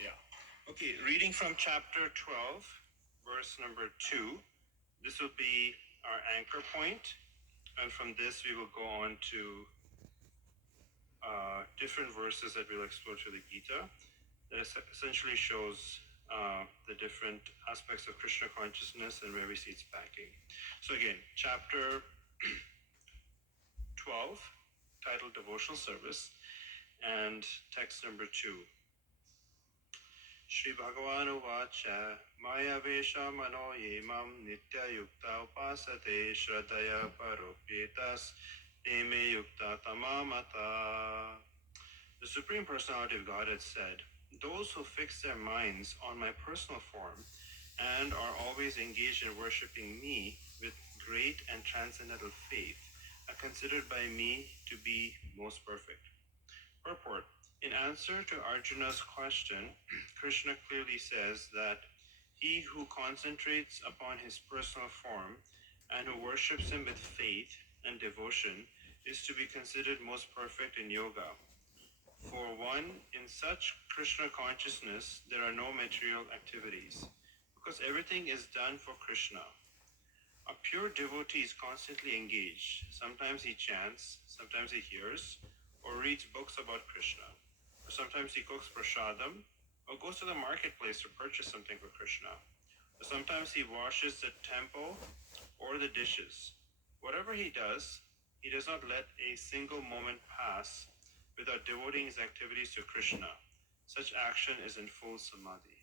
Yeah. Okay, reading from chapter 12, verse number 2. This will be our anchor point, and from this we will go on to different verses that we'll explore to the Gita. That essentially shows the different aspects of Krishna consciousness and where we see its backing. So again, chapter 12, titled Devotional Service, and text number 2. Shri Bhagavan Uvacha Maya Vesha Mano Yemam Nitya Yukta Upasate Shraddhaya Paropyetas Eme Yukta Tamamata. The Supreme Personality of Godhead said, those who fix their minds on my personal form and are always engaged in worshipping me with great and transcendental faith are considered by me to be most perfect. Purport. In answer to Arjuna's question, Krishna clearly says that he who concentrates upon his personal form and who worships him with faith and devotion is to be considered most perfect in yoga. For one, in such Krishna consciousness, there are no material activities, because everything is done for Krishna. A pure devotee is constantly engaged. Sometimes he chants, sometimes he hears, or reads books about Krishna. Or sometimes he cooks prasadam, or goes to the marketplace to purchase something for Krishna. Or sometimes he washes the temple or the dishes. Whatever he does not let a single moment pass without devoting his activities to Krishna. Such action is in full samadhi.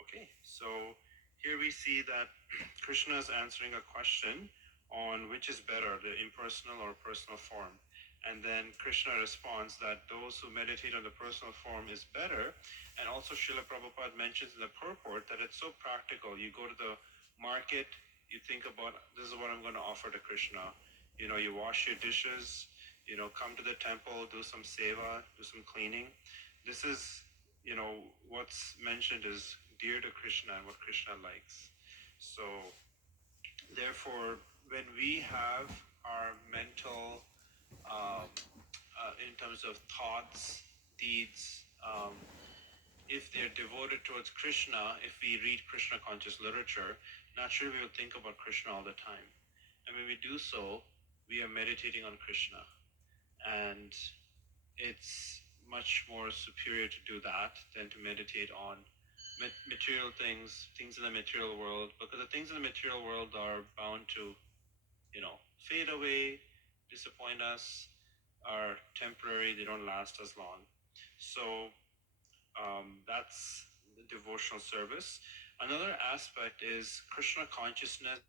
Okay, so here we see that Krishna is answering a question on which is better, the impersonal or personal form. And then Krishna responds that those who meditate on the personal form is better. And also Srila Prabhupada mentions in the purport that it's so practical. You go to the market, you think about, this is what I'm going to offer to Krishna. You know, you wash your dishes, you know, come to the temple, do some seva, do some cleaning. This is, you know, what's mentioned is dear to Krishna and what Krishna likes. So therefore, when we have our mental in terms of thoughts, deeds, if they're devoted towards Krishna, if we read Krishna conscious literature, naturally we will think about Krishna all the time. And when we do so, we are meditating on Krishna. And it's much more superior to do that than to meditate on material things in the material world, because the things in the material world are bound to, you know, fade away, disappoint us, are temporary, they don't last as long. So that's the devotional service. Another aspect is Krishna consciousness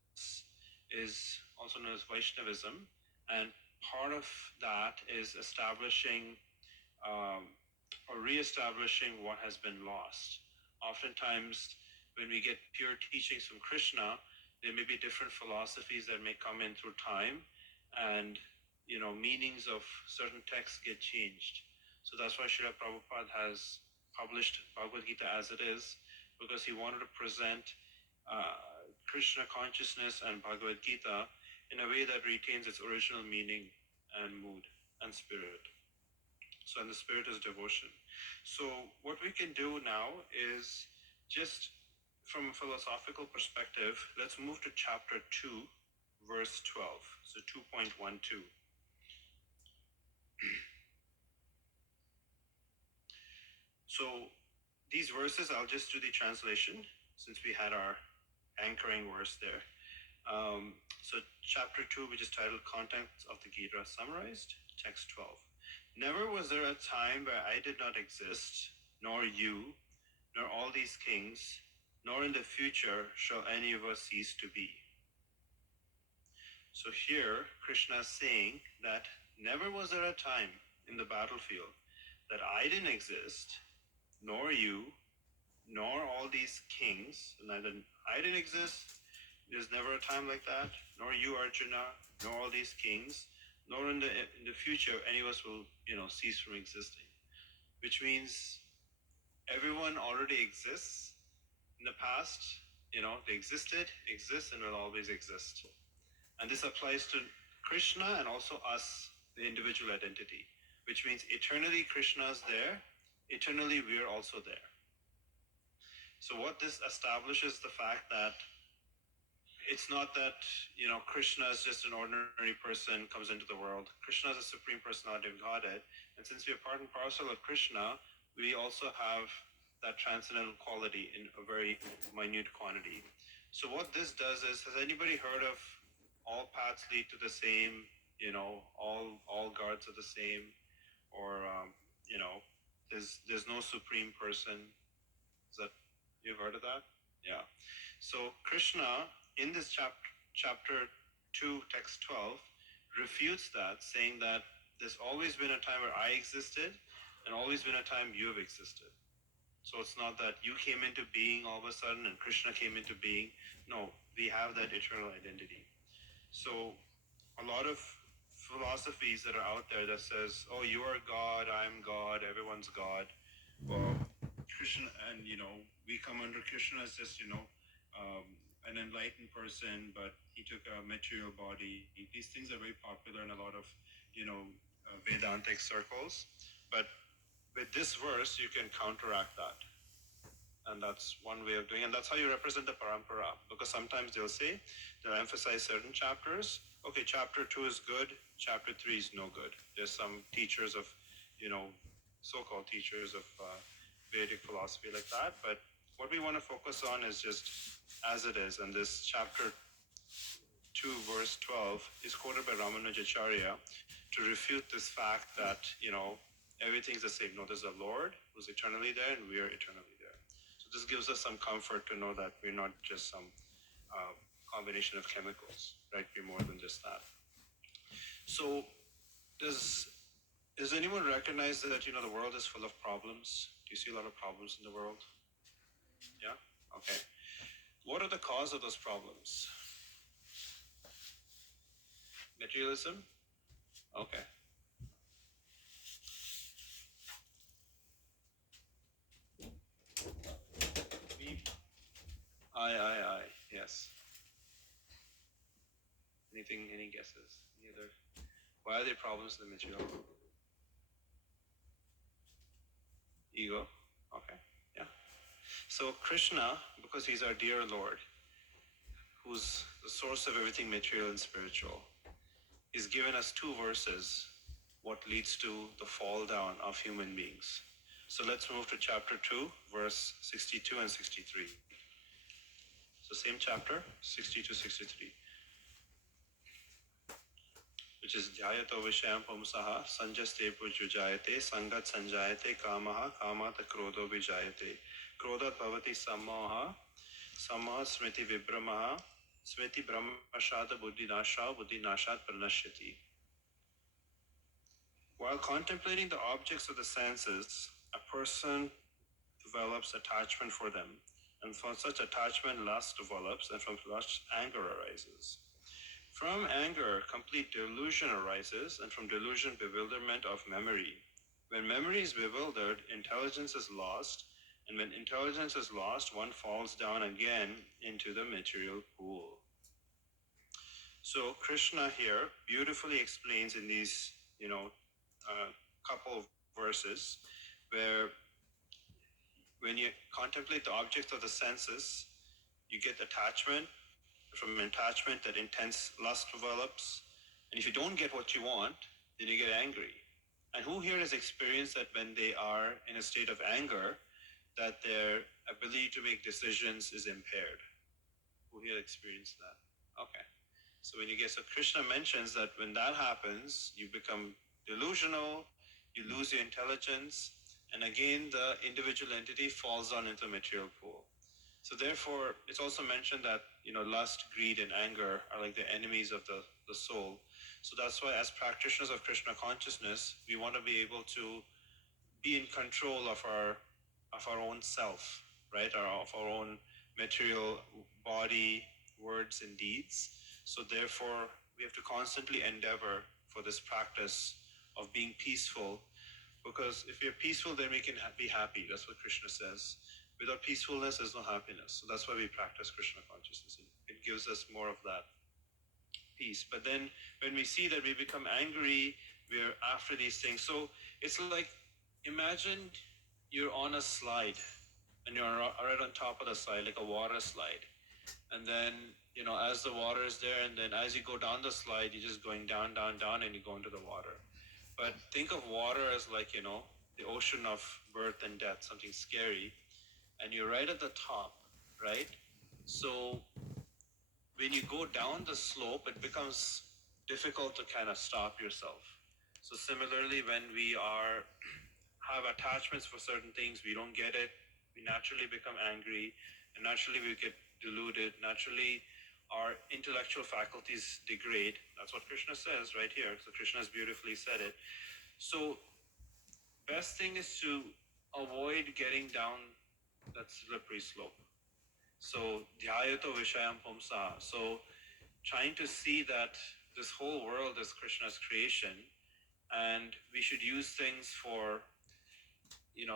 is also known as Vaishnavism, and part of that is establishing or re-establishing what has been lost. Oftentimes, when we get pure teachings from Krishna, there may be different philosophies that may come in through time, and you know, meanings of certain texts get changed. So that's why Srila Prabhupada has published Bhagavad Gita as it is, because he wanted to present Krishna consciousness and Bhagavad Gita in a way that retains its original meaning and mood and spirit. So, and the spirit is devotion. So what we can do now is just from a philosophical perspective, let's move to chapter 2, verse 12. So 2.12. So these verses, I'll just do the translation since we had our anchoring verse there. So chapter 2, which is titled Contents of the Gita Summarized, text 12. Never was there a time where I did not exist, nor you, nor all these kings, nor in the future shall any of us cease to be. So here, Krishna is saying that never was there a time in the battlefield that I didn't exist, nor you, nor all these kings. Neither I didn't exist, there's never a time like that, nor you, Arjuna, nor all these kings, nor in the future any of us will, you know, cease from existing. Which means everyone already exists in the past, you know, they existed, exist, and will always exist. And this applies to Krishna and also us, the individual identity, which means eternally Krishna is there eternally we are also there. So what this establishes the fact that it's not that, Krishna is just an ordinary person comes into the world. Krishna is a supreme personality of Godhead, and since we are part and parcel of Krishna, we also have that transcendental quality in a very minute quantity. So what this does is, has anybody heard of all paths lead to the same? All guards are the same, or there's no supreme person. Is that, you've heard of that? Yeah. So Krishna in this chapter 2, text 12, refutes that, saying that there's always been a time where I existed and always been a time you have existed. So it's not that you came into being all of a sudden and Krishna came into being. No, we have that eternal identity. So a lot of philosophies that are out there that says, oh, you are God, I'm God, everyone's God. Well, Krishna, and we come under Krishna as just an enlightened person, but he took a material body. These things are very popular in a lot of Vedantic circles. But with this verse, you can counteract that, and that's one way of doing it. And that's how you represent the parampara, because sometimes they'll emphasize certain chapters. Okay, chapter 2 is good, chapter 3 is no good. There's some teachers of, so-called teachers of Vedic philosophy like that, but what we want to focus on is just as it is. And this chapter 2, verse 12 is quoted by Ramanujacharya to refute this fact that, everything's the same. No, there's a Lord who's eternally there and we are eternally there. So this gives us some comfort to know that we're not just some combination of chemicals, right? We're more than just that. So does anyone recognize that, the world is full of problems? Do you see a lot of problems in the world? Yeah? Okay. What are the cause of those problems? Materialism? Okay. I. Yes. Any guesses? Either. Why are there problems in the material world? Ego? Okay. Yeah. So Krishna, because he's our dear Lord, who's the source of everything material and spiritual, he's given us two verses, what leads to the fall down of human beings. So let's move to chapter 2, verse 62 and 63. So same chapter, 62, 63. Which is Dhyato Vishayam Pumsaha Sanjaste Pujujayate Sangat Sanjayate Kamaha Kamata Krodho Vijayate Krodhat Bhavati Sammoha Sammoha Smriti Vibramaha Smriti Brahmashada Buddhi Nasha Buddhi Nashat Pranashyati. While contemplating the objects of the senses, a person develops attachment for them, and from such attachment lust develops, and from lust anger arises. From anger, complete delusion arises, and from delusion, bewilderment of memory. When memory is bewildered, intelligence is lost, and when intelligence is lost, one falls down again into the material pool. So Krishna here beautifully explains in these, couple of verses, where when you contemplate the objects of the senses, you get attachment. From attachment, that intense lust develops. And if you don't get what you want, then you get angry. And who here has experienced that when they are in a state of anger, that their ability to make decisions is impaired? Who here experienced that? Okay. So so Krishna mentions that when that happens, you become delusional, you lose your intelligence, and again the individual entity falls down into the material pool. So therefore, it's also mentioned that, lust, greed, and anger are like the enemies of the soul. So that's why as practitioners of Krishna consciousness, we want to be able to be in control of our own self, right? Of our own material body, words, and deeds. So therefore, we have to constantly endeavor for this practice of being peaceful, because if we're peaceful, then we can be happy. That's what Krishna says. Without peacefulness, there's no happiness. So that's why we practice Krishna consciousness. It gives us more of that peace. But then when we see that we become angry, we're after these things. So it's like, imagine you're on a slide, and you're right on top of the slide, like a water slide. And then, as the water is there, and then as you go down the slide, you're just going down, down, down, and you go into the water. But think of water as like, the ocean of birth and death, something scary. And you're right at the top, right? So when you go down the slope, it becomes difficult to kind of stop yourself. So similarly, when we have attachments for certain things, we don't get it, we naturally become angry, and naturally we get deluded, naturally our intellectual faculties degrade. That's what Krishna says right here. So Krishna has beautifully said it. So best thing is to avoid getting down that slippery slope. So dhyayato vishayam pumsa. So trying to see that this whole world is Krishna's creation, and we should use things for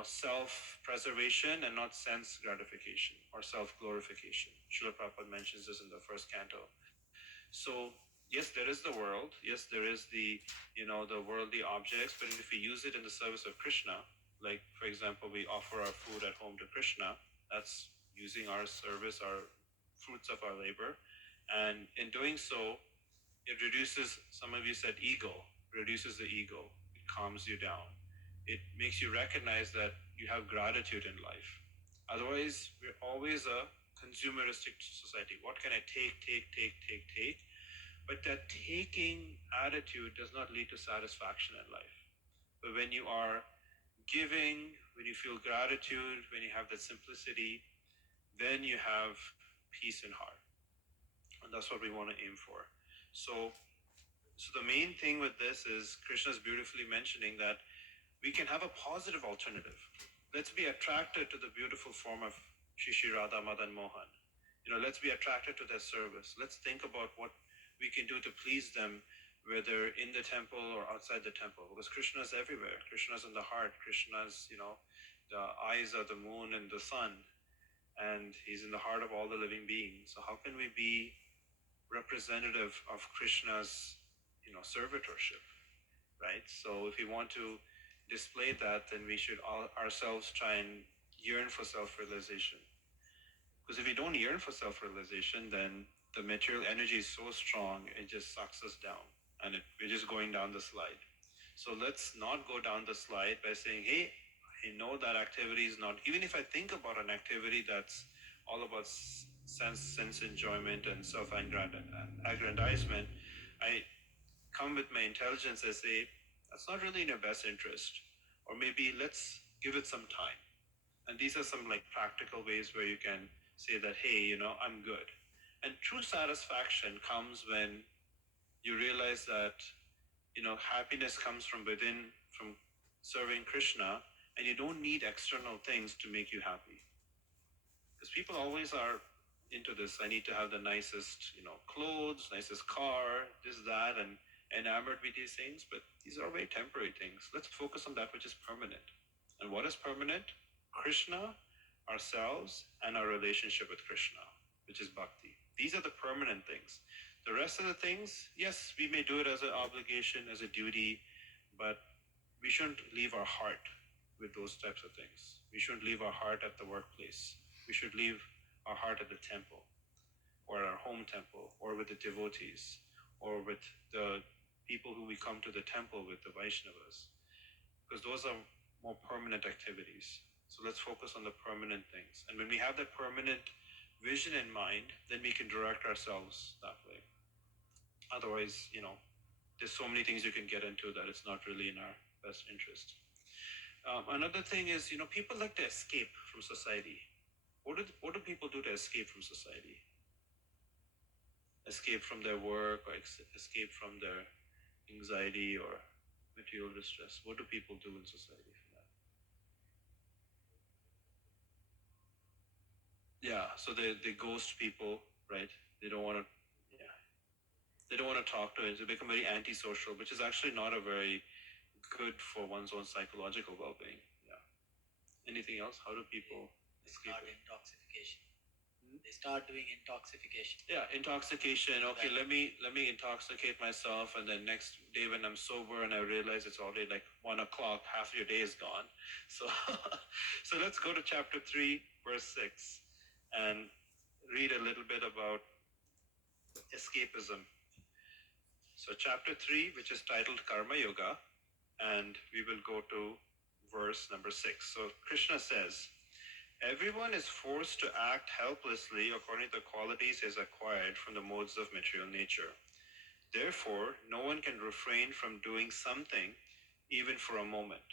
self-preservation and not sense gratification or self-glorification. Srila Prabhupada mentions this in the first canto. So yes, there is the world. Yes, there is the worldly objects. But if we use it in the service of Krishna, like for example, we offer our food at home to Krishna, that's using our service, our fruits of our labor. And in doing so, it reduces, some of you said ego, reduces the ego. It calms you down. It makes you recognize that you have gratitude in life. Otherwise, we're always a consumeristic society. What can I take? But that taking attitude does not lead to satisfaction in life. But when you are giving, when you feel gratitude, when you have that simplicity, then you have peace in heart. And that's what we want to aim for. So the main thing with this is Krishna's beautifully mentioning that we can have a positive alternative. Let's be attracted to the beautiful form of Shri Radha Madan Mohan. Let's be attracted to their service. Let's think about what we can do to please them, whether in the temple or outside the temple, because Krishna is everywhere. Krishna is in the heart. Krishna is, the eyes are the moon and the sun, and he's in the heart of all the living beings. So how can we be representative of Krishna's, servitorship, right? So if we want to display that, then we should ourselves try and yearn for self-realization. Because if we don't yearn for self-realization, then the material energy is so strong, it just sucks us down, and we're just going down the slide. So let's not go down the slide by saying, hey, I know that activity is not, even if I think about an activity that's all about sense enjoyment and self-aggrandizement, I come with my intelligence, I say, that's not really in your best interest. Or maybe let's give it some time. And these are some like practical ways where you can say that, hey, I'm good. And true satisfaction comes when you realize that, happiness comes from within, from serving Krishna, and you don't need external things to make you happy. Because people always are into this, I need to have the nicest, clothes, nicest car, this, that, and enamored with these things, but these are very temporary things. Let's focus on that which is permanent. And what is permanent? Krishna, ourselves, and our relationship with Krishna, which is bhakti. These are the permanent things. The rest of the things, yes, we may do it as an obligation, as a duty, but we shouldn't leave our heart with those types of things. We shouldn't leave our heart at the workplace. We should leave our heart at the temple, or our home temple, or with the devotees, or with the people who we come to the temple with, the Vaishnavas, because those are more permanent activities. So let's focus on the permanent things. And when we have that permanent vision in mind, then we can direct ourselves that way. Otherwise, there's so many things you can get into that it's not really in our best interest. Another thing is, people like to escape from society. What do people do to escape from society? Escape from their work, or escape from their anxiety or material distress. What do people do in society for that? Yeah, so they ghost people, right? They don't want to, yeah, they don't want to talk to it. They become very antisocial, which is actually not a very good for one's own psychological well-being. Yeah. Anything else? How do people escape? Not intoxication. They start doing intoxication. Yeah, intoxication. Okay, Right. let me intoxicate myself, and then next day when I'm sober and I realize it's already like 1 o'clock, half your day is gone. So, so let's go to chapter 3, verse 6, and read a little bit about escapism. So, chapter 3, which is titled Karma Yoga, and we will go to verse number 6. So, Krishna says, everyone is forced to act helplessly according to the qualities he has acquired from the modes of material nature. Therefore, no one can refrain from doing something, even for a moment.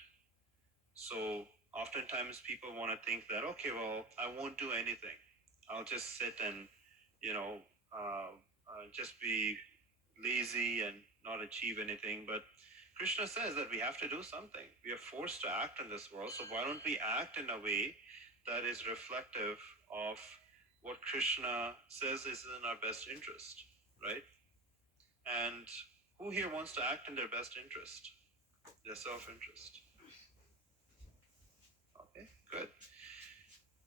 So, oftentimes people want to think that, okay, well, I won't do anything. I'll just sit and, you know, just be lazy and not achieve anything. But Krishna says that we have to do something. We are forced to act in this world. So why don't we act in a way that is reflective of what Krishna says is in our best interest, right? And who here wants to act in their best interest? Their self-interest. Okay, good.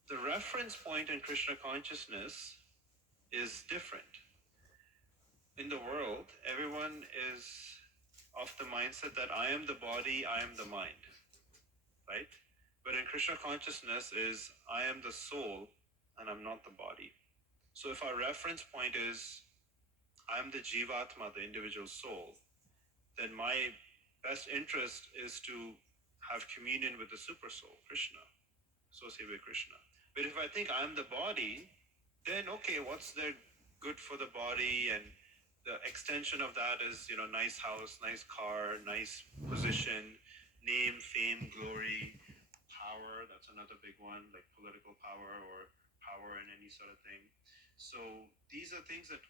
The reference point in Krishna consciousness is different. In the world, everyone is of the mindset that I am the body, I am the mind, right? But in Krishna consciousness is I am the soul and I'm not the body. So if our reference point is I'm the Jivatma, the individual soul, then my best interest is to have communion with the super soul, Krishna, associated with Krishna. But if I think I'm the body, then okay, what's there good for the body? And the extension of that is, nice house, nice car, nice position, name, fame, glory, power. That's another big one, like political power or power in any sort of thing. So these are things that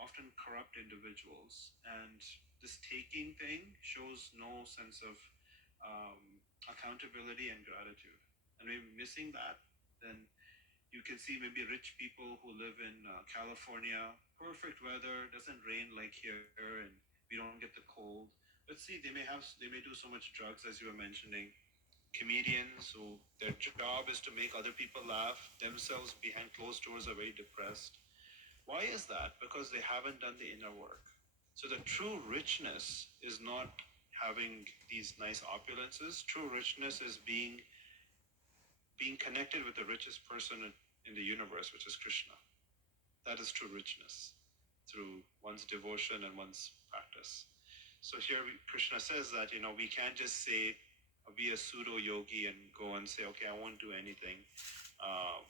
often corrupt individuals. And this taking thing shows no sense of um, accountability and gratitude. And maybe missing that, then you can see maybe rich people who live in California, perfect weather, doesn't rain like here, and we don't get the cold. But see, they may do so much drugs as you were mentioning. Comedians who their job is to make other people laugh, themselves behind closed doors are very depressed. Why is that? Because they haven't done the inner work. So the true richness is not having these nice opulences. True richness is being connected with the richest person in the universe, which is Krishna. That is true richness through one's devotion and one's practice. So here Krishna says that, we can't just say, be a pseudo yogi and go and say, okay, I won't do anything. Uh,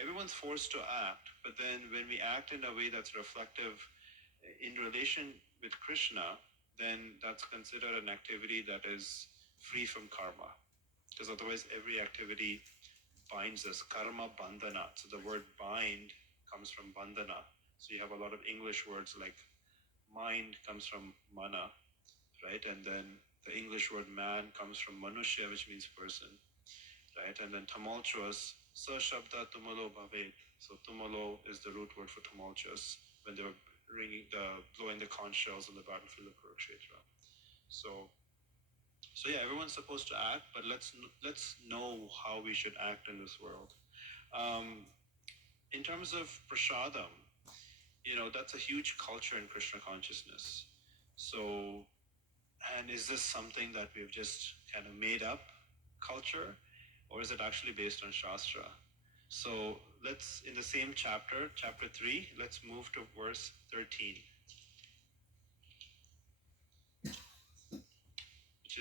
Everyone's forced to act, but then when we act in a way that's reflective in relation with Krishna, then that's considered an activity that is free from karma. Because otherwise, every activity binds us. Karma bandhana. So the word bind comes from bandhana. So you have a lot of English words like mind comes from mana, right? And then the English word man comes from manushya, which means person, right? And then tumultuous, sa shabda tumulo bhavet. So tumulo is the root word for tumultuous when they were blowing the conch shells on the battlefield of Kurukshetra. So yeah, everyone's supposed to act, but let's know how we should act in this world. Um, in terms of prasadam, that's a huge culture in Krishna consciousness. So, and is this something that we've just kind of made up culture, or is it actually based on Shastra? So let's, in the same chapter, chapter 3, let's move to verse 13, which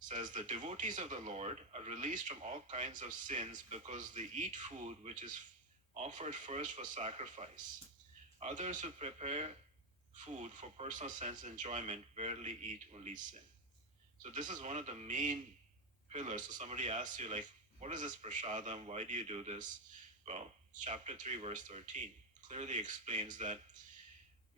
says, the devotees of the Lord are released from all kinds of sins because they eat food which is offered first for sacrifice. Others who prepare food for personal sense enjoyment rarely eat only sin. So this is one of the main pillars. So somebody asks you, like, what is this prasadam? Why do you do this? Well, chapter 3, verse 13 clearly explains that,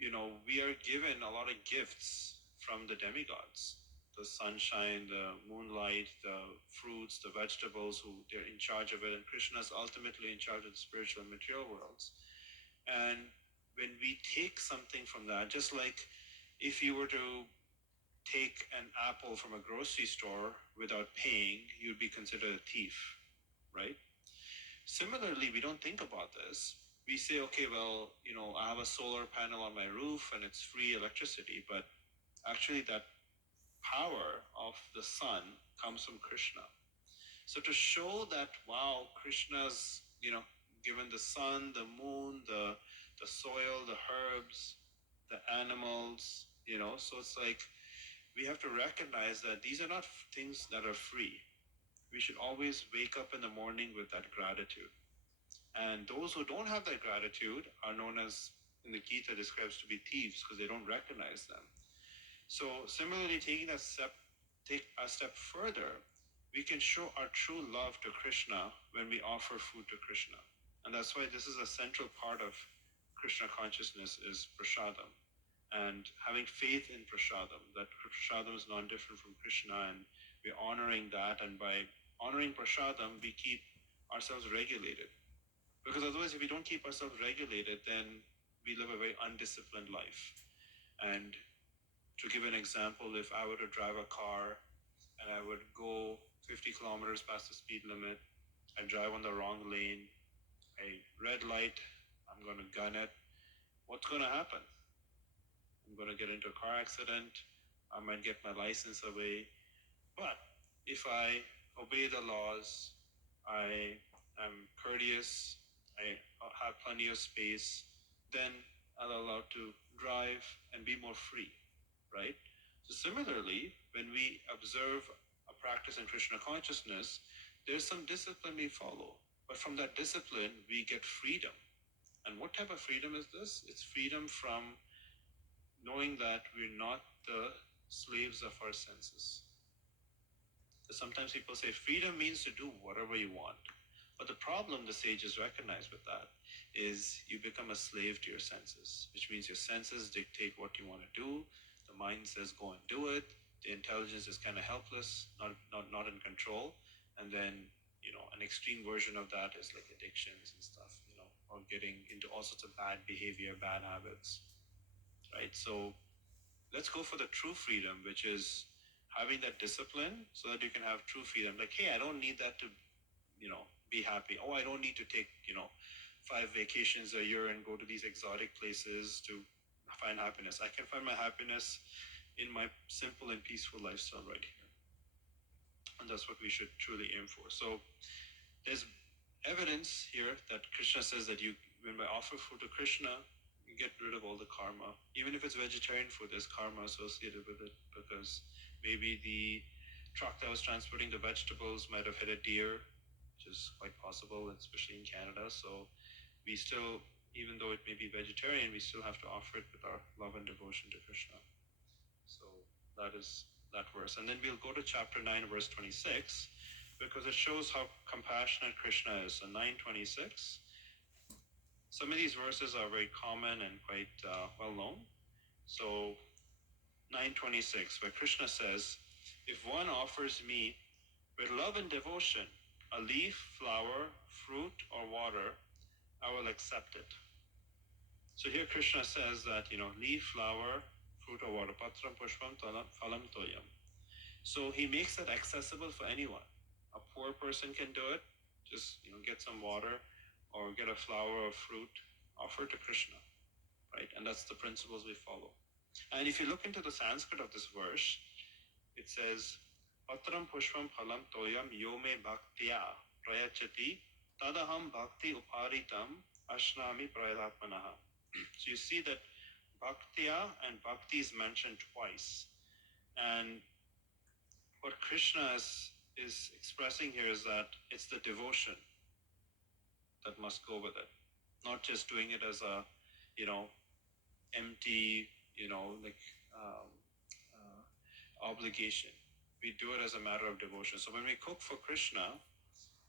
we are given a lot of gifts from the demigods. The sunshine, the moonlight, the fruits, the vegetables, who they're in charge of it. And Krishna is ultimately in charge of the spiritual and material worlds. And when we take something from that, just like if you were to take an apple from a grocery store without paying, you'd be considered a thief, right? Similarly, we don't think about this. We say, okay, well, I have a solar panel on my roof and it's free electricity, but actually that power of the sun comes from Krishna. So to show that, wow, Krishna's, given the sun, the moon, the soil, the herbs, the animals, so it's like we have to recognize that these are not things that are free. We should always wake up in the morning with that gratitude. And those who don't have that gratitude are known as, in the Gita, describes to be thieves because they don't recognize them. So similarly, take a step further, we can show our true love to Krishna when we offer food to Krishna. And that's why this is a central part of Krishna consciousness is prasadam. And having faith in prasadam, that prasadam is not different from Krishna, and we're honoring that. And by honoring prasadam, we keep ourselves regulated. Because otherwise, if we don't keep ourselves regulated, then we live a very undisciplined life. And to give an example, if I were to drive a car and I would go 50 kilometers past the speed limit, I drive on the wrong lane, a red light, I'm going to gun it, what's going to happen? I'm going to get into a car accident, I might get my license away. But if I obey the laws, I am courteous, I have plenty of space, then I'm allowed to drive and be more free, right? So similarly, when we observe a practice in Krishna consciousness, there's some discipline we follow. But from that discipline, we get freedom. And what type of freedom is this? It's freedom from knowing that we're not the slaves of our senses. So sometimes people say freedom means to do whatever you want. But the problem the sages recognize with that is you become a slave to your senses, which means your senses dictate what you want to do. The mind says go and do it. The intelligence is kind of helpless, not in control. And then, an extreme version of that is like addictions and stuff, or getting into all sorts of bad behavior, bad habits, right? So let's go for the true freedom, which is having that discipline so that you can have true freedom. Like, hey, I don't need that to, be happy. Oh, I don't need to take, 5 vacations a year and go to these exotic places to find happiness. I can find my happiness in my simple and peaceful lifestyle right here. And that's what we should truly aim for. So there's evidence here that Krishna says that when I offer food to Krishna, you get rid of all the karma. Even if it's vegetarian food, there's karma associated with it because maybe the truck that was transporting the vegetables might have hit a deer, which is quite possible, especially in Canada. So we still, even though it may be vegetarian, we still have to offer it with our love and devotion to Krishna. So that is that verse. And then we'll go to chapter 9, verse 26, because it shows how compassionate Krishna is. So 9:26. Some of these verses are very common and quite well known. So 9:26, where Krishna says, if one offers me with love and devotion a leaf, flower, fruit, or water, I will accept it. So here Krishna says that, leaf, flower, fruit, or water, patram pushpam phalam toyam. So he makes that accessible for anyone. A poor person can do it. Just, get some water or get a flower or fruit, offer to Krishna, right? And that's the principles we follow. And if you look into the Sanskrit of this verse, it says, Patram pushpam phalam toyam yome bhaktya prayachati tadaham bhakti uparitam ashnami prayadatmanaha. So you see that bhaktya and bhakti is mentioned twice. And what Krishna is expressing here is that it's the devotion that must go with it, not just doing it as a, empty, like obligation. We do it as a matter of devotion. So when we cook for Krishna,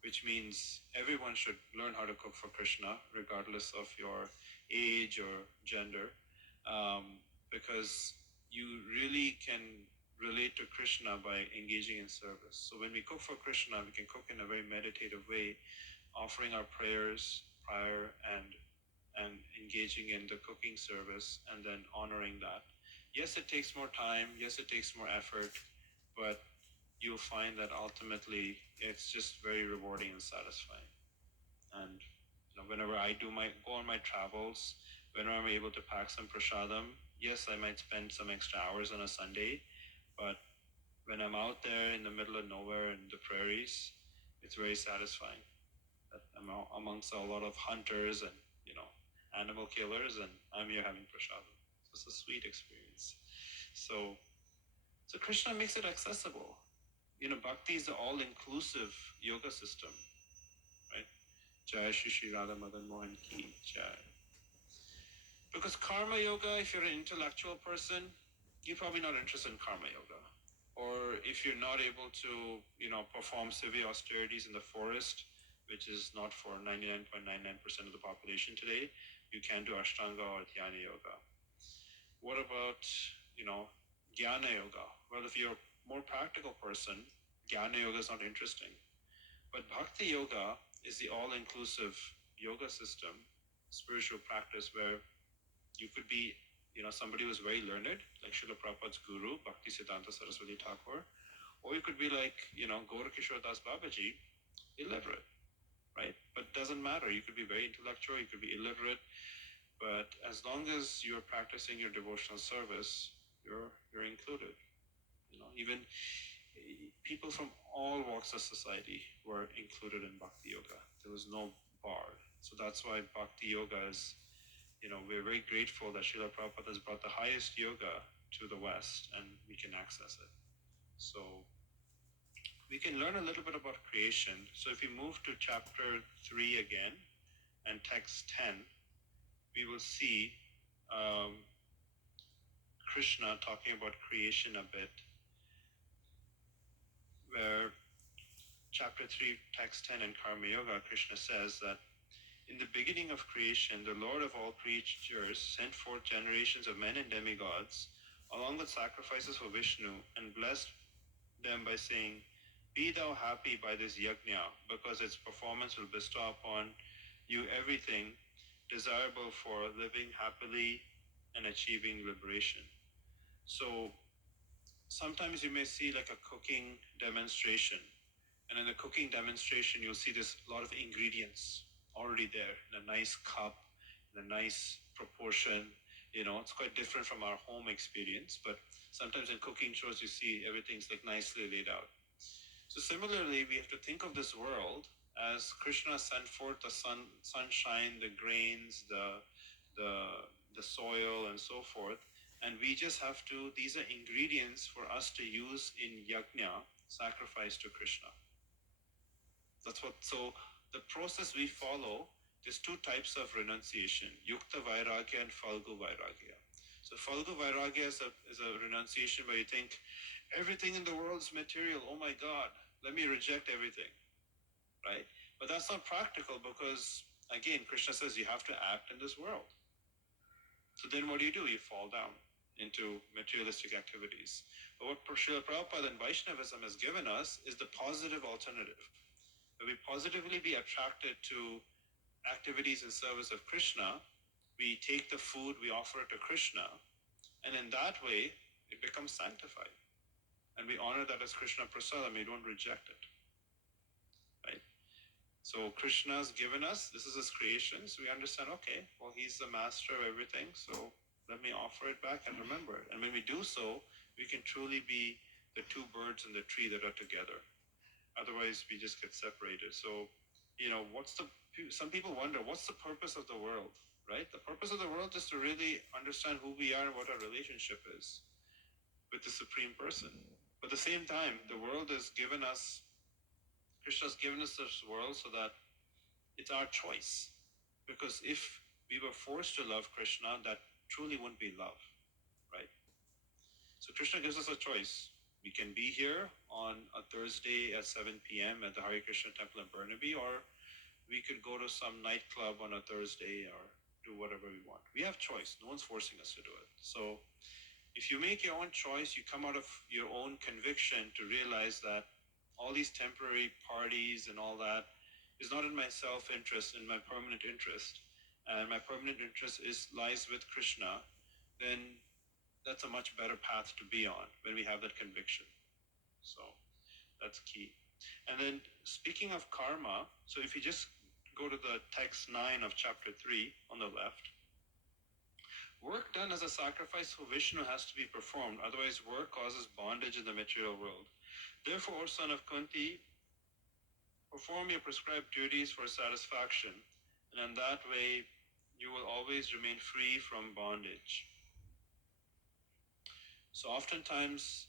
which means everyone should learn how to cook for Krishna, regardless of your age or gender, because you really can relate to Krishna by engaging in service. So when we cook for Krishna, we can cook in a very meditative way, offering our prayers prior and engaging in the cooking service and then honoring that. Yes, it takes more time. Yes, it takes more effort, but you'll find that ultimately it's just very rewarding and satisfying. And whenever I go on my travels, whenever I'm able to pack some prasadam, yes, I might spend some extra hours on a Sunday, but when I'm out there in the middle of nowhere in the prairies, it's very satisfying. That I'm amongst a lot of hunters and animal killers, and I'm here having prasadam. So it's a sweet experience. So Krishna makes it accessible. Bhakti is the all-inclusive yoga system, right? Jai Shri Shri Radha Madan Mohan Ki Jai. Because karma yoga, if you're an intellectual person, you're probably not interested in karma yoga. Or if you're not able to, perform severe austerities in the forest, which is not for 99.99% of the population today, you can do Ashtanga or Dhyana yoga. What about, Jnana yoga? Well, if you're a more practical person, Jnana yoga is not interesting. But Bhakti yoga is the all-inclusive yoga system, spiritual practice where you could be, somebody who's very learned, like Srila Prabhupada's guru, Bhakti Siddhanta Saraswati Thakur, or you could be like, Gaura Kishore Das Babaji, illiterate, right? But it doesn't matter. You could be very intellectual, you could be illiterate, but as long as you're practicing your devotional service, you're included. Even people from all walks of society were included in Bhakti Yoga. There was no bar. So that's why Bhakti Yoga is, we're very grateful that Srila Prabhupada has brought the highest yoga to the West and we can access it. So we can learn a little bit about creation. So if we move to chapter 3 again and text 10, we will see Krishna talking about creation a bit, where chapter 3, text 10 in Karma Yoga, Krishna says that in the beginning of creation, the Lord of all creatures sent forth generations of men and demigods, along with sacrifices for Vishnu, and blessed them by saying, "Be thou happy by this yajna, because its performance will bestow upon you everything desirable for living happily and achieving liberation." So sometimes you may see like a cooking demonstration, and in the cooking demonstration, you'll see this lot of ingredients already there in a nice cup, in a nice proportion. It's quite different from our home experience, but sometimes in cooking shows you see everything's like nicely laid out. So similarly, we have to think of this world as Krishna sent forth the sunshine, the grains, the soil, and so forth. And we just have to, these are ingredients for us to use in yajna, sacrifice to Krishna. So the process we follow, there's two types of renunciation, Yukta Varigya and Palgun Varigya. So Palgun Varigya is a renunciation where you think, everything in the world is material, oh my God, let me reject everything, right? But that's not practical because, again, Krishna says you have to act in this world. So then what do? You fall down into materialistic activities. But what Srila Prabhupada and Vaishnavism has given us is the positive alternative. That we positively be attracted to activities in service of Krishna, we take the food, we offer it to Krishna, and in that way, it becomes sanctified. And we honor that as Krishna prasadam, we don't reject it, right? So Krishna's given us, this is his creation, so we understand, okay, well, he's the master of everything, so let me offer it back and remember it. And when we do so, we can truly be the two birds in the tree that are together. Otherwise, we just get separated. So, some people wonder, what's the purpose of the world, right? The purpose of the world is to really understand who we are and what our relationship is with the Supreme Person. But at the same time, the world has given us, Krishna's given us this world so that it's our choice. Because if we were forced to love Krishna, that truly wouldn't be love, right? So Krishna gives us a choice. We can be here on a Thursday at 7 p.m. at the Hare Krishna Temple in Burnaby, or we could go to some nightclub on a Thursday or do whatever we want. We have choice. No one's forcing us to do it. So if you make your own choice, you come out of your own conviction to realize that all these temporary parties and all that is not in my self-interest, in my permanent interest, and my permanent interest lies with Krishna, then that's a much better path to be on when we have that conviction. So that's key. And then speaking of karma, so if you just go to the text 9 of chapter 3 on the left. Work done as a sacrifice for Vishnu has to be performed, otherwise work causes bondage in the material world. Therefore, O son of Kunti, perform your prescribed duties for satisfaction, and in that way you will always remain free from bondage. So oftentimes,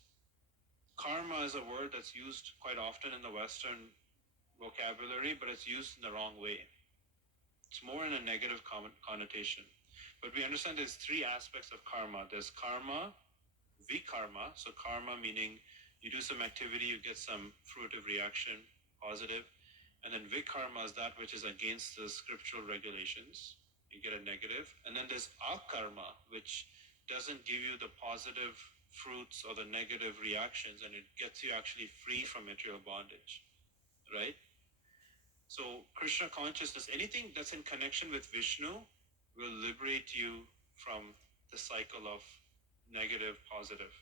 karma is a word that's used quite often in the Western vocabulary, but it's used in the wrong way. It's more in a negative connotation. But we understand there's three aspects of karma. There's karma, Vkarma. So karma meaning you do some activity, you get some fruitive reaction, positive. And then Vkarma is that which is against the scriptural regulations. You get a negative. And then there's Akarma, which doesn't give you the positive fruits or the negative reactions, and it gets you actually free from material bondage, right? So Krishna consciousness, anything that's in connection with Vishnu will liberate you from the cycle of negative, positive.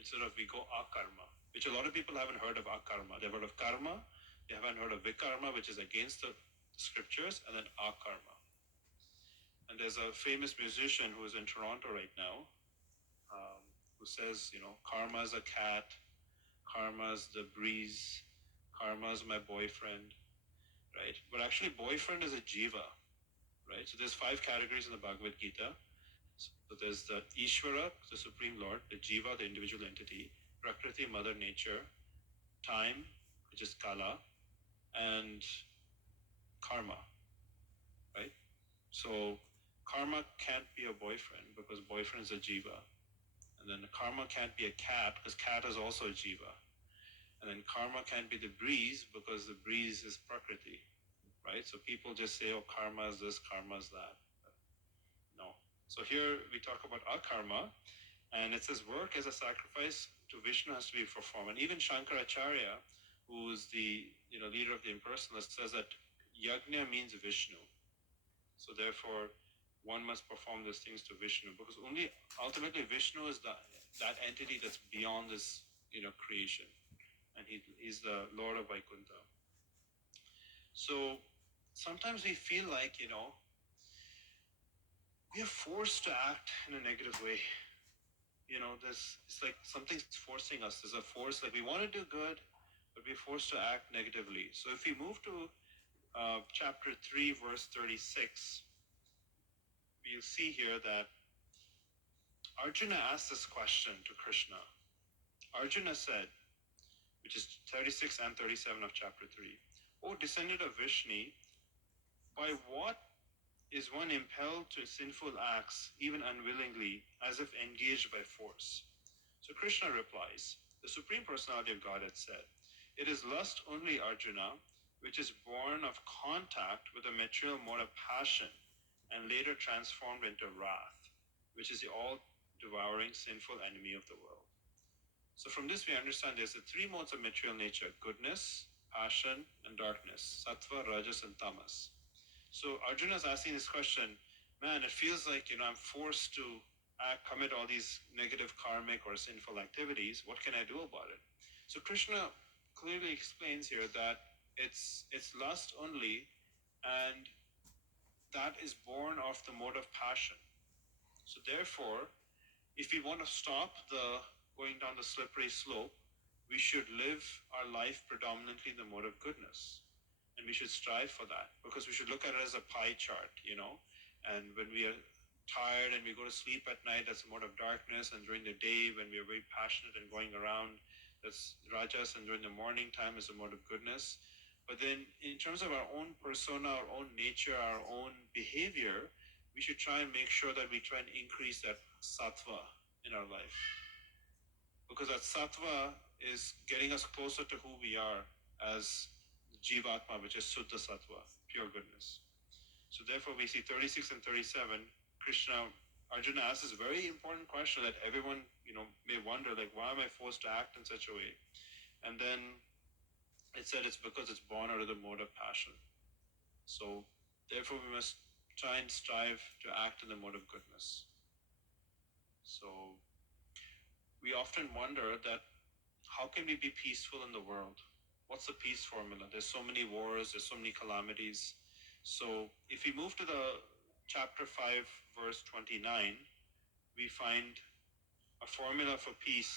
Instead of we go Akarma, which a lot of people haven't heard of Akarma. They've heard of Karma, they haven't heard of Vkarma, which is against the scriptures, and then Akarma. And there's a famous musician who is in Toronto right now, who says, karma is a cat, karma is the breeze, karma is my boyfriend, right? But actually, boyfriend is a jiva, right? So there's 5 categories in the Bhagavad Gita. So there's the Ishvara, the Supreme Lord, the jiva, the individual entity, Prakriti, Mother Nature, time, which is Kala, and karma, right? So karma can't be a boyfriend because boyfriend is a jiva. And then karma can't be a cat because cat is also a jiva. And then karma can't be the breeze because the breeze is Prakriti, right? So people just say, oh, karma is this, karma is that. No. So here we talk about akarma, and it says work as a sacrifice to Vishnu has to be performed. And even Shankaracharya, who's the leader of the impersonalists, says that yajna means Vishnu. So therefore, one must perform these things to Vishnu, because only ultimately Vishnu is that entity that's beyond this creation, and he's the Lord of Vaikuntha. So sometimes we feel like we are forced to act in a negative way. It's like something's forcing us. There's a force, like we want to do good, but we're forced to act negatively. So if we move to chapter 3, verse 36, we'll see here that Arjuna asked this question to Krishna. Arjuna said, which is 36 and 37 of chapter 3, O descendant of Vishnu, by what is one impelled to sinful acts, even unwillingly, as if engaged by force? So Krishna replies, the Supreme Personality of Godhead said, it is lust only, Arjuna, which is born of contact with a material mode of passion, and later transformed into wrath, which is the all-devouring sinful enemy of the world. So from this we understand there's the 3 modes of material nature: goodness, passion, and darkness, sattva, rajas, and tamas. So Arjuna is asking this question, man, it feels like I'm forced to commit all these negative karmic or sinful activities. What can I do about it? So Krishna clearly explains here that it's lust only, and that is born of the mode of passion. So therefore, if we want to stop the going down the slippery slope, we should live our life predominantly in the mode of goodness. And we should strive for that, because we should look at it as a pie chart, and when we are tired and we go to sleep at night, that's a mode of darkness, and during the day when we are very passionate and going around, that's rajas, and during the morning time is a mode of goodness. But then in terms of our own persona, our own nature, our own behavior, we should try and make sure that we try and increase that sattva in our life, because that sattva is getting us closer to who we are as Jivatma, which is Suddha Sattva, pure goodness. So therefore we see 36 and 37, Arjuna asks this very important question that everyone may wonder, like, why am I forced to act in such a way? And then it said it's because it's born out of the mode of passion. So therefore we must try and strive to act in the mode of goodness. So we often wonder that how can we be peaceful in the world? What's the peace formula? There's so many wars, there's so many calamities. So if we move to the chapter 5, verse 29, we find a formula for peace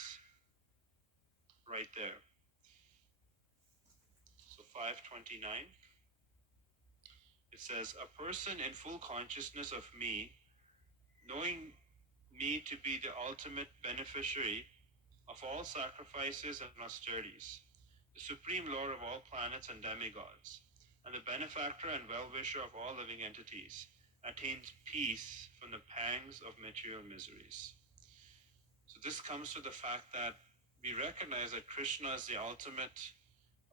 right there. So 529, it says, a person in full consciousness of me, knowing me to be the ultimate beneficiary of all sacrifices and austerities, the supreme lord of all planets and demigods, and the benefactor and well-wisher of all living entities, attains peace from the pangs of material miseries. So this comes to the fact that we recognize that Krishna is the ultimate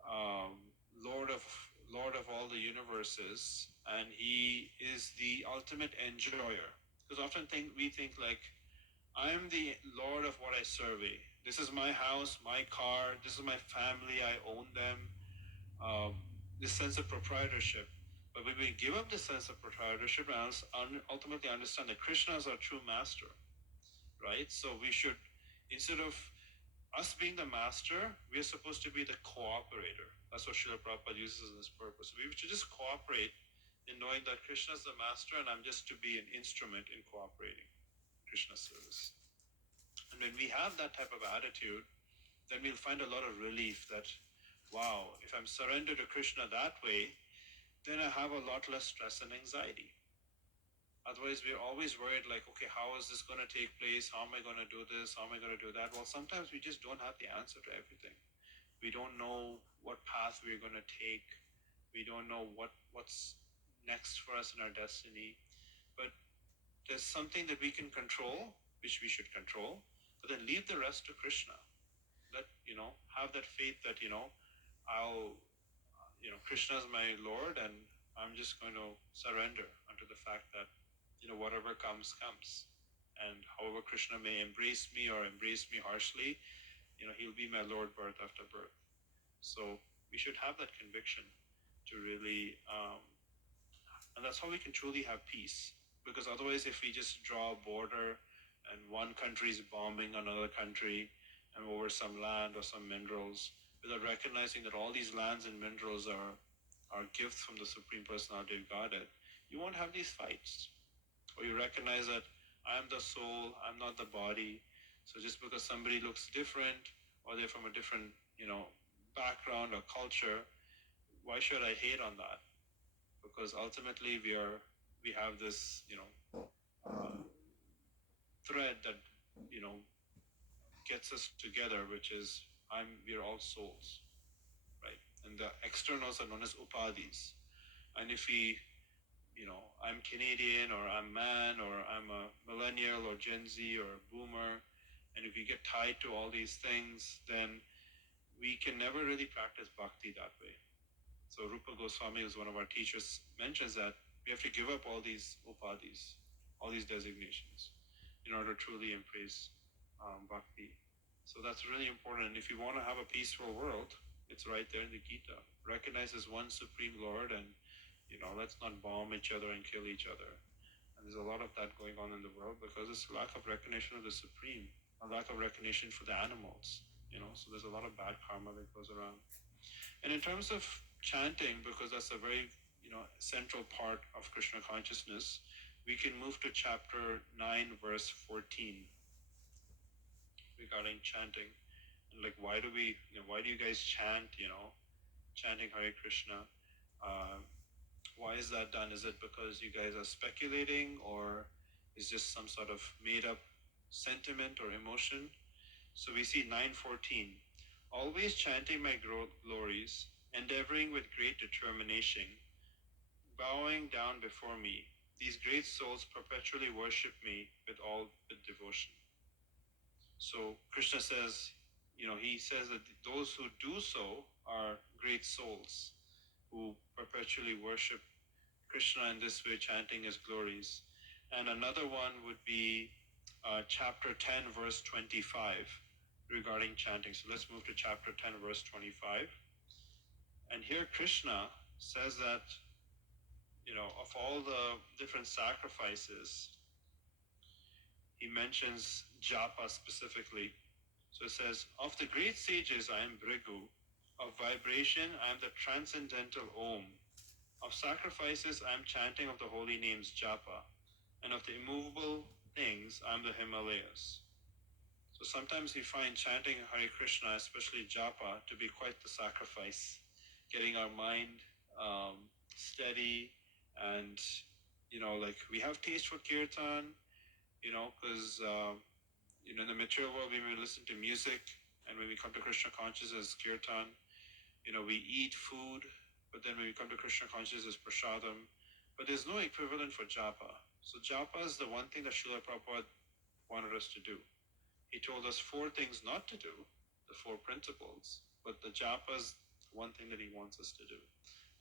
um, Lord of all the universes, and He is the ultimate enjoyer. Because often we think like, I am the Lord of what I survey. This is my house, my car. This is my family. I own them. This sense of proprietorship. But when we give up this sense of proprietorship and ultimately understand that Krishna is our true master, right? So we should, instead of us being the master, we are supposed to be the cooperator. That's what Srila Prabhupada uses in this purpose. We should just cooperate in knowing that Krishna is the master and I'm just to be an instrument in cooperating Krishna's service. And when we have that type of attitude, then we'll find a lot of relief that, wow, if I'm surrendered to Krishna that way, then I have a lot less stress and anxiety. Otherwise, we're always worried like, okay, how is this going to take place? How am I going to do this? How am I going to do that? Well, sometimes we just don't have the answer to everything. We don't know what path we're going to take. We don't know what's next for us in our destiny. But there's something that we can control, which we should control, but then leave the rest to Krishna. Have that faith that, Krishna is my Lord, and I'm just going to surrender unto the fact that, whatever comes, comes. And however Krishna may embrace me or embrace me harshly, he'll be my Lord birth after birth. So we should have that conviction to really, and that's how we can truly have peace. Because otherwise, if we just draw a border and one country is bombing another country and over some land or some minerals, without recognizing that all these lands and minerals are gifts from the Supreme Personality of Godhead, you won't have these fights. Or you recognize that I'm the soul, I'm not the body. So just because somebody looks different or they're from a different, background or culture, why should I hate on that? Because ultimately we have this, thread that, gets us together, which is we're all souls, right? And the externals are known as upadhis. And if I'm Canadian or I'm man or I'm a millennial or Gen Z or a boomer, and if we get tied to all these things, then we can never really practice bhakti that way. So Rupa Goswami, who's one of our teachers, mentions that we have to give up all these upadhis, all these designations, in order to truly embrace bhakti. So that's really important. And if you want to have a peaceful world, it's right there in the Gita. Recognize as one Supreme Lord, and let's not bomb each other and kill each other. And there's a lot of that going on in the world because it's a lack of recognition of the Supreme, a lack of recognition for the animals. So there's a lot of bad karma that goes around. And in terms of chanting, because that's a very central part of Krishna consciousness, we can move to chapter 9, verse 14, regarding chanting. And like, why do you guys chant? Chanting Hare Krishna. Why is that done? Is it because you guys are speculating, or is just some sort of made up sentiment or emotion? So we see 9:14. Always chanting my glories, endeavoring with great determination, bowing down before me. These great souls perpetually worship me with devotion. So Krishna says, he says that those who do so are great souls who perpetually worship Krishna in this way, chanting his glories. And another one would be chapter 10, verse 25, regarding chanting. So let's move to chapter 10, verse 25. And here Krishna says that, of all the different sacrifices, he mentions Japa specifically. So it says, of the great sages I am Bhrigu, of vibration I am the transcendental Om, Of sacrifices, I am chanting of the holy names Japa, and of the immovable things, I am the Himalayas. So sometimes we find chanting Hare Krishna, especially Japa, to be quite the sacrifice, getting our mind steady, and like we have taste for kirtan, because in the material world we may listen to music, and when we come to Krishna consciousness, kirtan, we eat food, but then when we come to Krishna consciousness, prasadam, but there's no equivalent for japa. So japa is the one thing that Srila Prabhupada wanted us to do. He told us 4 things not to do, the 4 principles, but the japa is one thing that he wants us to do.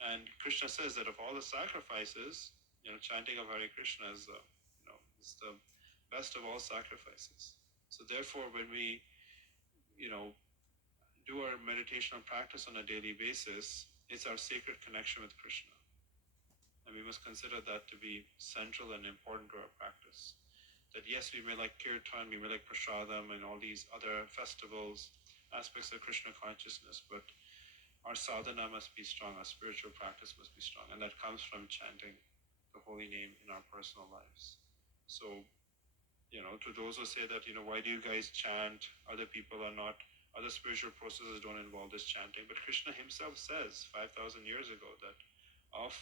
And Krishna says that of all the sacrifices, chanting of Hare Krishna is the best of all sacrifices. So therefore, when we, do our meditation and practice on a daily basis, it's our sacred connection with Krishna. And we must consider that to be central and important to our practice. That yes, we may like kirtan, we may like prasadam and all these other festivals, aspects of Krishna consciousness, but our sadhana must be strong, our spiritual practice must be strong, and that comes from chanting the holy name in our personal lives. So, to those who say that, why do you guys chant? Other people are not, other spiritual processes don't involve this chanting. But Krishna himself says 5,000 years ago that of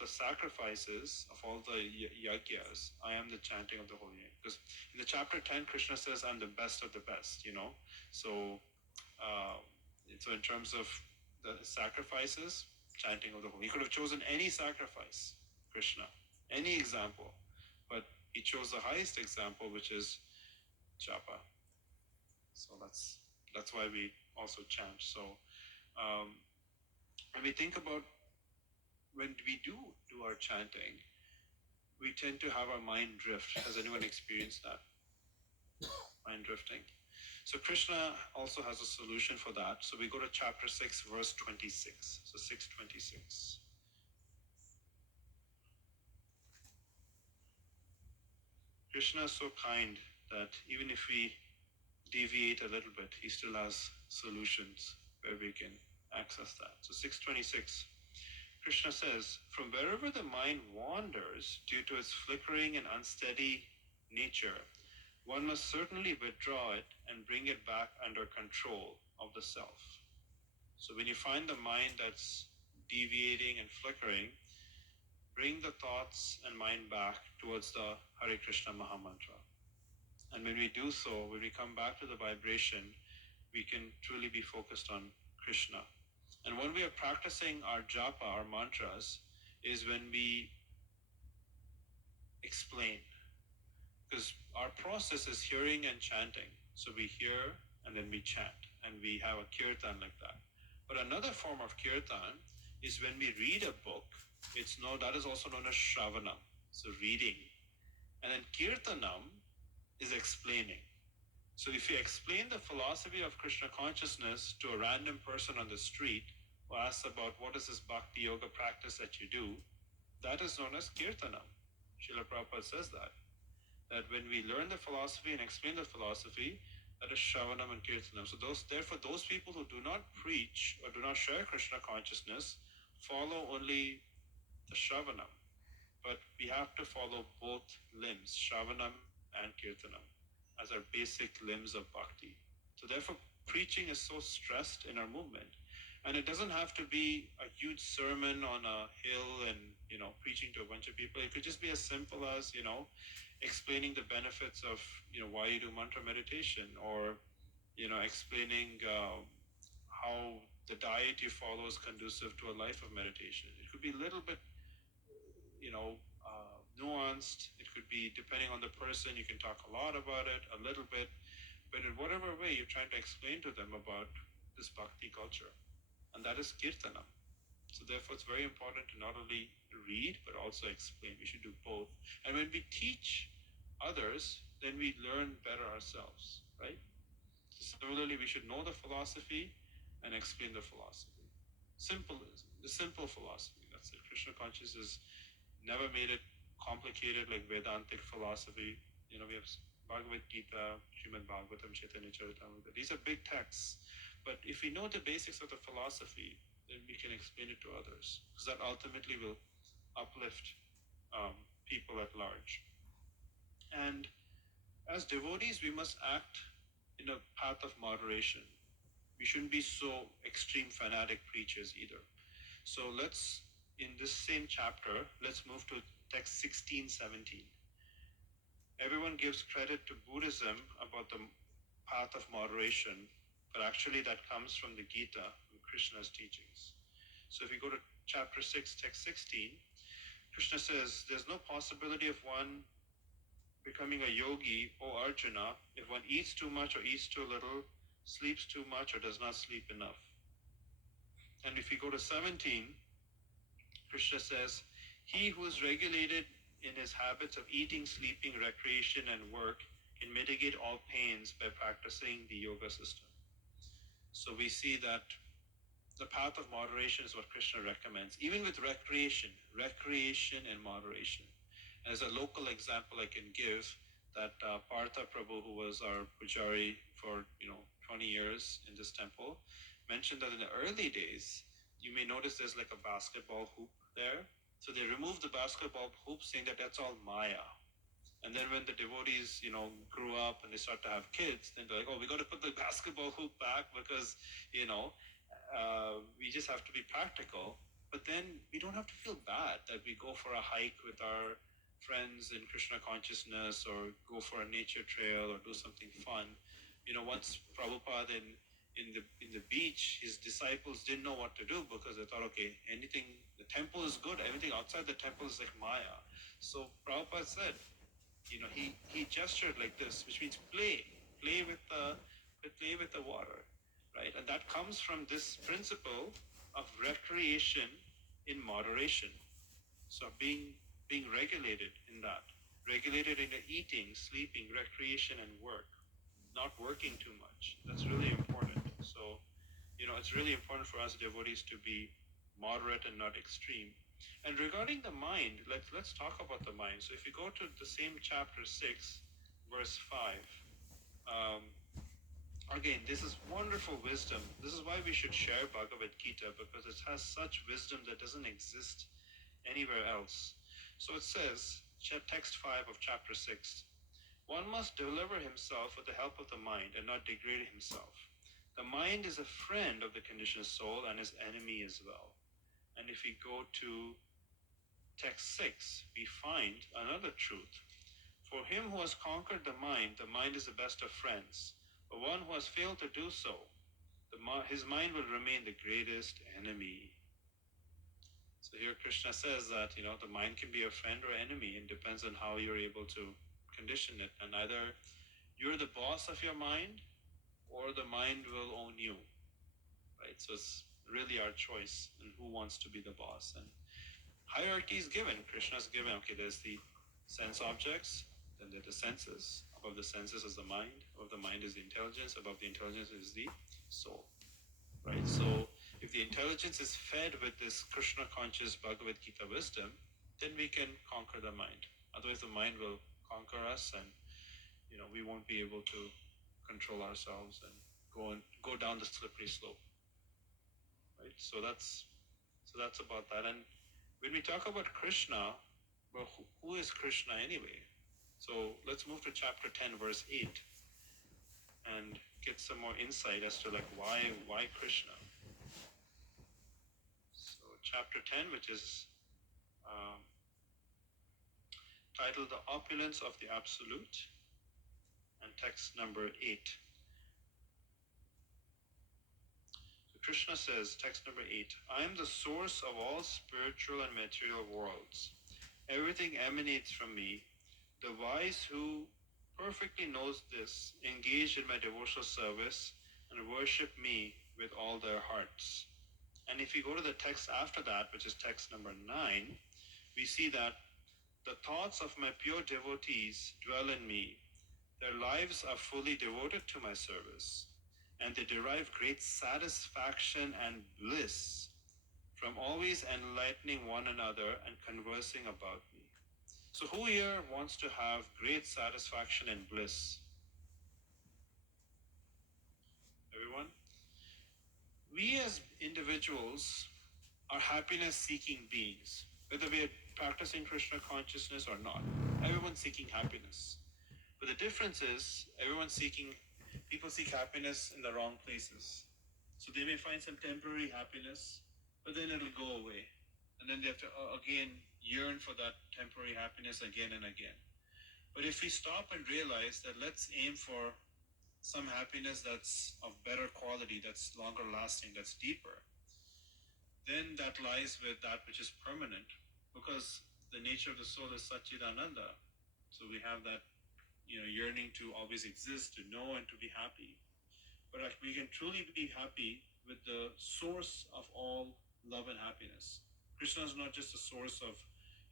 the sacrifices, of all the yagyas, I am the chanting of the holy name. Because in the chapter 10, Krishna says, I'm the best of the best, So, uh, so in terms of the sacrifices, chanting of the holy, he could have chosen any sacrifice, Krishna, any example, but he chose the highest example, which is japa. So that's why we also chant. So when we think about when we do our chanting, we tend to have our mind drift. Has anyone experienced that? Mind drifting. So Krishna also has a solution for that. So we go to chapter 6, verse 26. So 6:26. Krishna is so kind that even if we deviate a little bit, he still has solutions where we can access that. So 6:26, Krishna says, from wherever the mind wanders due to its flickering and unsteady nature, one must certainly withdraw it and bring it back under control of the self. So when you find the mind that's deviating and flickering, bring the thoughts and mind back towards the Hare Krishna Mahamantra. And when we do so, when we come back to the vibration, we can truly be focused on Krishna. And one way of practicing our japa, our mantras, is when we explain. Because our process is hearing and chanting. So we hear and then we chant, and we have a kirtan like that. But another form of kirtan is when we read a book. That is also known as shravanam, so reading. And then kirtanam is explaining. So if you explain the philosophy of Krishna consciousness to a random person on the street who asks about what is this bhakti yoga practice that you do, that is known as kirtanam. Srila Prabhupada says that when we learn the philosophy and explain the philosophy, that is shravanam and kirtanam. So therefore those people who do not preach or do not share Krishna consciousness follow only the shravanam. But we have to follow both limbs, shravanam and kirtanam, as our basic limbs of bhakti. So therefore, preaching is so stressed in our movement. And it doesn't have to be a huge sermon on a hill and, preaching to a bunch of people. It could just be as simple as, explaining the benefits of, why you do mantra meditation, or, explaining how the diet you follow is conducive to a life of meditation. It could be a little bit, nuanced. It could be, depending on the person, you can talk a lot about it, a little bit, but in whatever way you're trying to explain to them about this bhakti culture. And that is kirtanam. So therefore it's very important to not only read, but also explain. We should do both. And when we teach others, then we learn better ourselves, right? So similarly, we should know the philosophy and explain the philosophy. The simple philosophy. That's it. Krishna consciousness never made it complicated like Vedantic philosophy. We have Bhagavad Gita, Srimad Bhagavatam, Chaitanya Charitamrita. These are big texts. But if we know the basics of the philosophy, then we can explain it to others, because that ultimately will uplift people at large. And as devotees, we must act in a path of moderation. We shouldn't be so extreme fanatic preachers either. So let's, in this same chapter, let's move to text 16-17. Everyone gives credit to Buddhism about the path of moderation, but actually that comes from the Gita, from Krishna's teachings. So if you go to chapter 6, text 16, Krishna says, there's no possibility of one becoming a yogi, O Arjuna, if one eats too much or eats too little, sleeps too much or does not sleep enough. And if you go to 17, Krishna says, he who is regulated in his habits of eating, sleeping, recreation, and work can mitigate all pains by practicing the yoga system. So we see that the path of moderation is what Krishna recommends, even with recreation and moderation. As a local example I can give, that Partha Prabhu, who was our pujari for 20 years in this temple, mentioned that in the early days, you may notice there's like a basketball hoop there. So they removed the basketball hoop, saying that that's all Maya. And then when the devotees, grew up and they start to have kids, then they're like, oh, we got to put the basketball hoop back because, we just have to be practical. But then we don't have to feel bad that we go for a hike with our friends in Krishna consciousness or go for a nature trail or do something fun. Once Prabhupada in the beach, his disciples didn't know what to do because they thought, okay, the temple is good, everything outside the temple is like Maya. So Prabhupada said, he gestured like this, which means play with the water, right? And that comes from this principle of recreation in moderation. So being regulated in that, regulated in the eating, sleeping, recreation, and work, not working too much. That's really important. So, it's really important for us devotees to be moderate and not extreme. And regarding the mind, let's talk about the mind. So if you go to the same chapter 6, verse 5, again, this is wonderful wisdom. This is why we should share Bhagavad Gita, because it has such wisdom that doesn't exist anywhere else. So it says, text 5 of chapter 6, one must deliver himself with the help of the mind and not degrade himself. The mind is a friend of the conditioned soul and his enemy as well. And if we go to text 6, we find another truth. For him who has conquered the mind is the best of friends. But one who has failed to do so, his mind will remain the greatest enemy. So here Krishna says that, the mind can be a friend or enemy. It depends on how you're able to condition it. And either you're the boss of your mind or the mind will own you, right? So it's really our choice and who wants to be the boss. And hierarchy is given. Krishna's given, okay, there's the sense objects, then there are the senses. Above the senses is the mind. Above the mind is the intelligence. Above the intelligence is the soul, right? So if the intelligence is fed with this Krishna conscious Bhagavad Gita wisdom, then we can conquer the mind. Otherwise the mind will conquer us, and we won't be able to control ourselves and go down the slippery slope, right? So that's about that. And when we talk about Krishna, well, who is Krishna anyway? So let's move to chapter 10, verse 8, and get some more insight as to why Krishna. So chapter 10, which is titled The Opulence of the Absolute, and text number 8. So Krishna says, text number 8, I am the source of all spiritual and material worlds. Everything emanates from me. The wise who perfectly knows this engage in my devotional service and worship me with all their hearts. And if you go to the text after that, which is text number 9, we see that the thoughts of my pure devotees dwell in me. Their lives are fully devoted to my service, and they derive great satisfaction and bliss from always enlightening one another and conversing about me. So who here wants to have great satisfaction and bliss? Everyone? we as individuals are happiness seeking beings, whether we are practicing Krishna consciousness or not. Everyone's seeking happiness. But the difference is, people seek happiness in the wrong places. So they may find some temporary happiness, but then it'll go away. And then they have to again yearn for that temporary happiness again and again. But if we stop and realize that let's aim for some happiness that's of better quality, that's longer lasting, that's deeper, then that lies with that which is permanent, because the nature of the soul is Satchidananda. So we have that, yearning to always exist, to know, and to be happy. But we can truly be happy with the source of all love and happiness. Krishna is not just a source of,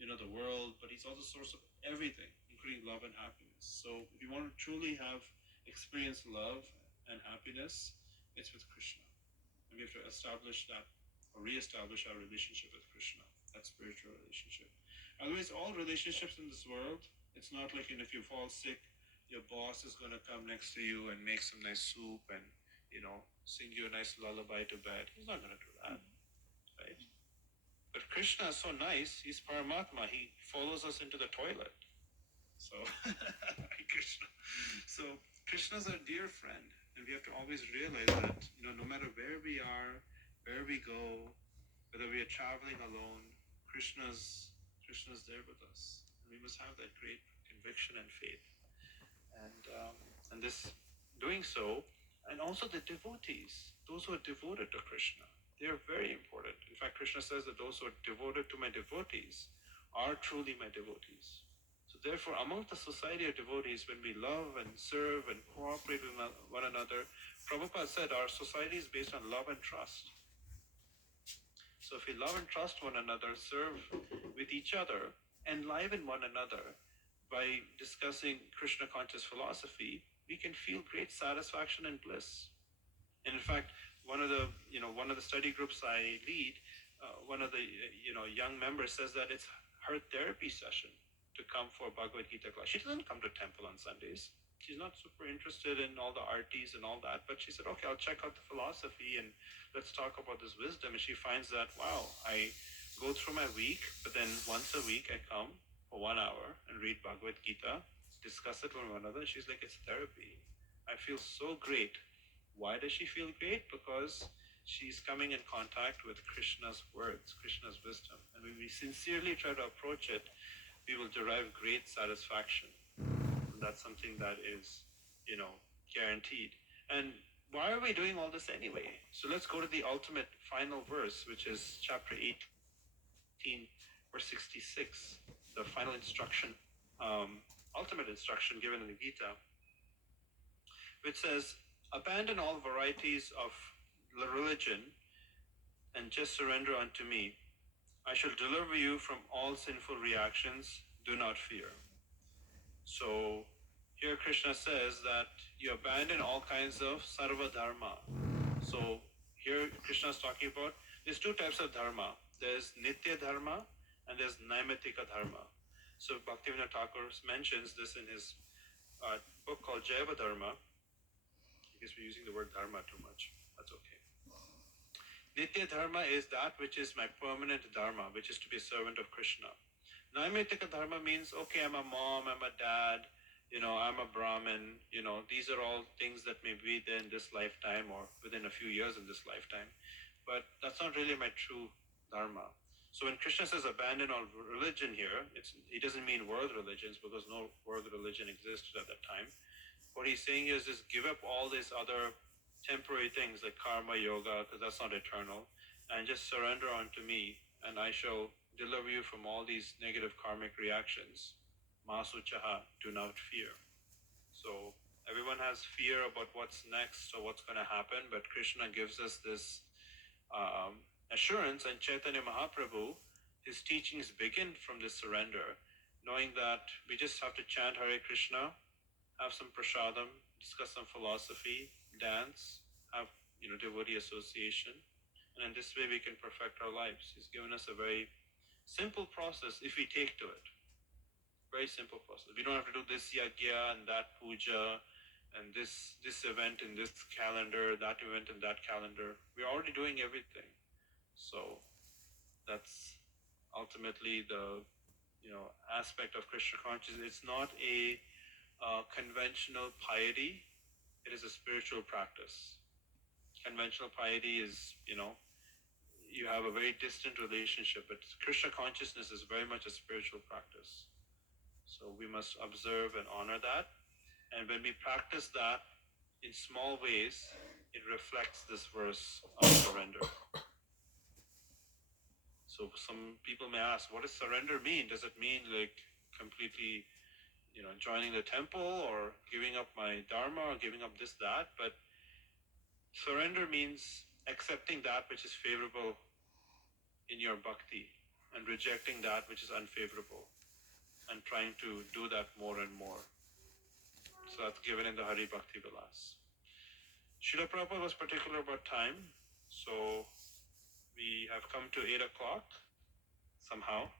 the world, but he's also a source of everything, including love and happiness. So if you want to truly have experience love and happiness, it's with Krishna. And we have to establish that or re-establish our relationship with Krishna, that spiritual relationship. Otherwise, all relationships in this world, it's not like if you fall sick, your boss is going to come next to you and make some nice soup and, sing you a nice lullaby to bed. He's not going to do that, right? But Krishna is so nice. He's Paramatma. He follows us into the toilet. So, Krishna. So, Krishna's our dear friend. And we have to always realize that, no matter where we are, where we go, whether we are traveling alone, Krishna's there with us. And we must have that great conviction and faith. And this doing so, and also the devotees, those who are devoted to Krishna, they are very important. In fact, Krishna says that those who are devoted to my devotees are truly my devotees. So therefore, among the society of devotees, when we love and serve and cooperate with one another, Prabhupada said our society is based on love and trust. So if we love and trust one another, serve with each other, enliven one another by discussing Krishna conscious philosophy, we can feel great satisfaction and bliss. And in fact, one of the study groups I lead, one of the young members says that it's her therapy session to come for Bhagavad Gita class. She doesn't come to temple on Sundays. She's not super interested in all the artis and all that, but she said, okay, I'll check out the philosophy and let's talk about this wisdom. And she finds that, wow, I go through my week, but then once a week I come for 1 hour and read Bhagavad Gita, discuss it with one another. She's like, it's therapy. I feel so great. Why does she feel great? Because she's coming in contact with Krishna's words, Krishna's wisdom. And when we sincerely try to approach it, we will derive great satisfaction. And that's something that is, guaranteed. And why are we doing all this anyway? So let's go to the ultimate final verse, which is chapter 18, verse 66, the final instruction, ultimate instruction given in the Gita, which says, abandon all varieties of religion and just surrender unto me. I shall deliver you from all sinful reactions. Do not fear. So here Krishna says that you abandon all kinds of sarva dharma. So here Krishna is talking about there's two types of dharma. There's nitya dharma and there's naimatika dharma. So Bhaktivinoda Thakur mentions this in his book called Jaiva Dharma. I guess we're using the word dharma too much. That's okay. Nitya dharma is that which is my permanent dharma, which is to be a servant of Krishna. Naimatika dharma means, okay, I'm a mom, I'm a dad, I'm a Brahmin, these are all things that may be there in this lifetime or within a few years in this lifetime. But that's not really my true dharma. So when Krishna says abandon all religion here, he doesn't mean world religions because no world religion existed at that time. What he's saying is just give up all these other temporary things like karma, yoga, because that's not eternal, and just surrender unto me, and I shall deliver you from all these negative karmic reactions. Masuchaha, do not fear. So everyone has fear about what's next or what's going to happen, but Krishna gives us this assurance, and Chaitanya Mahaprabhu, his teachings begin from this surrender, knowing that we just have to chant Hare Krishna, have some prasadam, discuss some philosophy, dance, have devotee association, and in this way we can perfect our lives. He's given us a very simple process if we take to it. Very simple process. We don't have to do this yagya and that puja, and this event in this calendar, that event in that calendar. We're already doing everything. So that's ultimately the aspect of Krishna consciousness. It's not a conventional piety. It is a spiritual practice. Conventional piety is, you have a very distant relationship, but Krishna consciousness is very much a spiritual practice. So we must observe and honor that. And when we practice that in small ways, it reflects this verse of surrender. So some people may ask, what does surrender mean? Does it mean like completely, joining the temple or giving up my dharma or giving up this, that? But surrender means accepting that which is favorable in your bhakti and rejecting that which is unfavorable and trying to do that more and more. So that's given in the Hari Bhakti Vilas. Srila Prabhupada was particular about time, so we have come to 8 o'clock somehow.